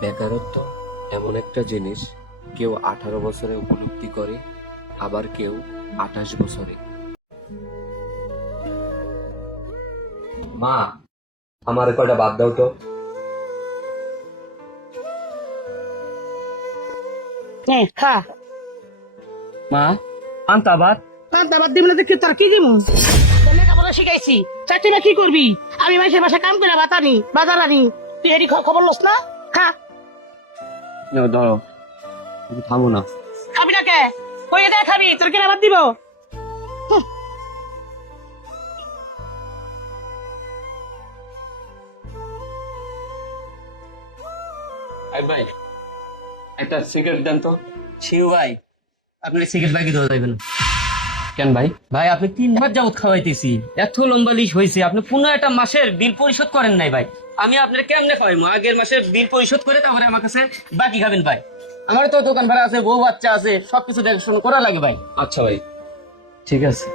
বেকারত্ব এমন একটা জিনিস, কেউ 18 বছরে উপলব্ধি করে, আবার কেউ 28 বছরে। মা, আমার কয়টা বাদ দাও তো। খা মা, আন্তা ভাত। পান্তা ভাত দিবি না দেখি তোর কি দিমু লেখাপড়া শিখাইছি, চাকরি বা কি করবি? আমি মাইসের বাসা কাম করে ভাত আনি, বাজার আনি, তুই এটি খবর লস না? খা। ধরো, থামো না। খাবি না কে? কই এটা খাবি? তোর কিনা ভাত দিব? ভাই, একটা সিগারেট দেন তো। শিউ ভাই, আপনি সিগারেট বাকি ধরে যাবেন? কেন ভাই? ভাই আপনি 3 মাস যাবত খাওয়াইতেছি, এত লম্বা লিস্ট হয়েছে, আপনি 15টা মাসের বিল পরিশোধ করেন নাই ভাই। আমি আপনার কেমনে খাওয়াইমু? আগের মাসের বিল পরিশোধ করে তারপরে আমার কাছে বাকি খাবেন ভাই। আমার তো দোকান ভাড়া আছে, বউ বাচ্চা আছে, সবকিছু দেখাশোনা করা লাগে ভাই। আচ্ছা ভাই, ঠিক আছে।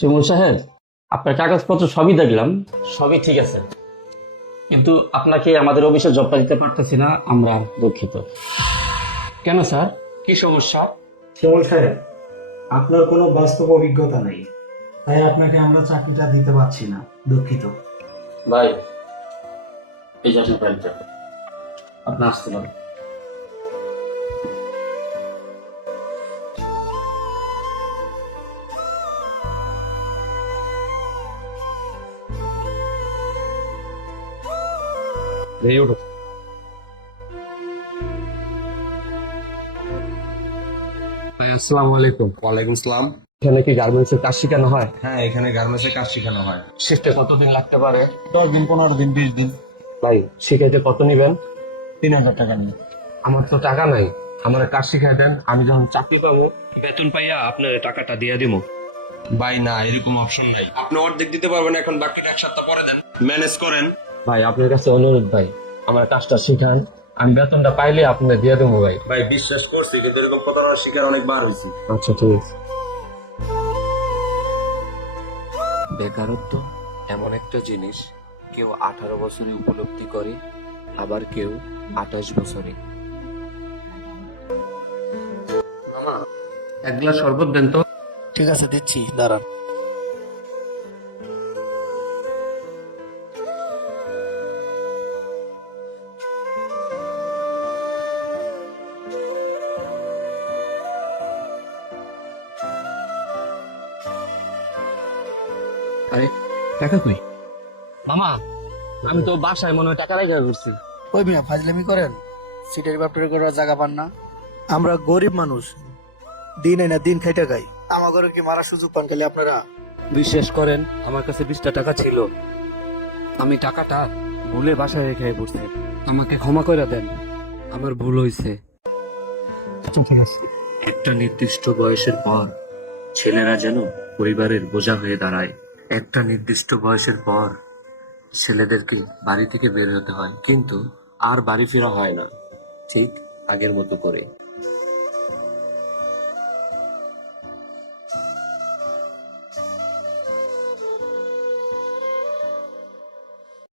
সুমন সাহেব, আপনার কাগজপত্র সবই দেখলাম, সবই ঠিক আছে, কিন্তু আপনাকে আমাদের অফিসে জবটা দিতে পারতেছি না, আমরা দুঃখিত। কেন স্যার, কি সমস্যা? শিমুল সাহেব, আপনার কোনো বাস্তব অভিজ্ঞতা নেই, তাই আপনাকে আমরা চাকরিটা দিতে পারছি না, দুঃখিত। ভাই, এই যে ফাইলটা, আপনি আসতে পারেন। ওঠো। আসসালামু আলাইকুম। ওয়ালাইকুম সালাম। এখানে কি গার্মেন্টস এর কাজ শেখানো হয়? হ্যাঁ, এখানে গার্মেন্টসের কাজ শেখানো হয়। শিখতে কতদিন লাগতে পারে? 10 দিন, 15 দিন, 20 দিন। ভাই, শিখাইতে কত নিবেন? 3000 টাকা নিয়ে। আমার তো টাকা নাই, আমার কাজ শিখাই দেন, আমি যখন চাকরি পাবো বেতন পাইয়া আপনার টাকাটা দিয়ে দিব। ভাই না, এরকম অপশন নাই। আপনি অর্ধেক দিতে পারবেন এখন, বাকিটা এক সপ্তাহ পরে দেন, ম্যানেজ করেন। ভাই, আপনার কাছে অনুরোধ ভাই, আমার কাজটা শিখান, আমি বেতনটা পাইলে আপনার দিয়ে দেবো ভাই। ভাই বিশ্বাস করছি, কিন্তু এরকম প্রতারণার শিকার অনেকবার হয়েছি। আচ্ছা, ঠিক আছে। বেকারত্ব এমন একটা জিনিস, কেউ 18 বছরে উপলব্ধি করে, আবার কেউ 28 বছরে। মামা, এক গ্লাস শরবত দেন তো। ঠিক আছে, দিচ্ছি, দাঁড়ান। আরে, টাকা কই? মামা, আমি তো বাসায় মনে হয় টাকা রাখা করছি। ওই মিয়া ফাজলামি করেন, সিটের বাপের করার জায়গা পান না? আমরা গরিব মানুষ, দিন না দিন খাইটা খাই, আমাদের কি মারা সুযোগ পান খালি আপনারা? বিশ্বাস করেন, আমার কাছে 20টা টাকা ছিল, আমি টাকাটা ভুলে বাসায় রেখে পড়ছি, আমাকে ক্ষমা করে দেন, আমার ভুল হয়েছে। একটা নির্দিষ্ট বয়সের পর ছেলেরা যেন পরিবারের বোঝা হয়ে দাঁড়ায়। একটা নির্দিষ্ট বয়সের পর ছেলেদেরকে বাড়ি থেকে বের হতে হয়, কিন্তু আর বাড়ি ফেরা হয় না ঠিক আগের মতো করে।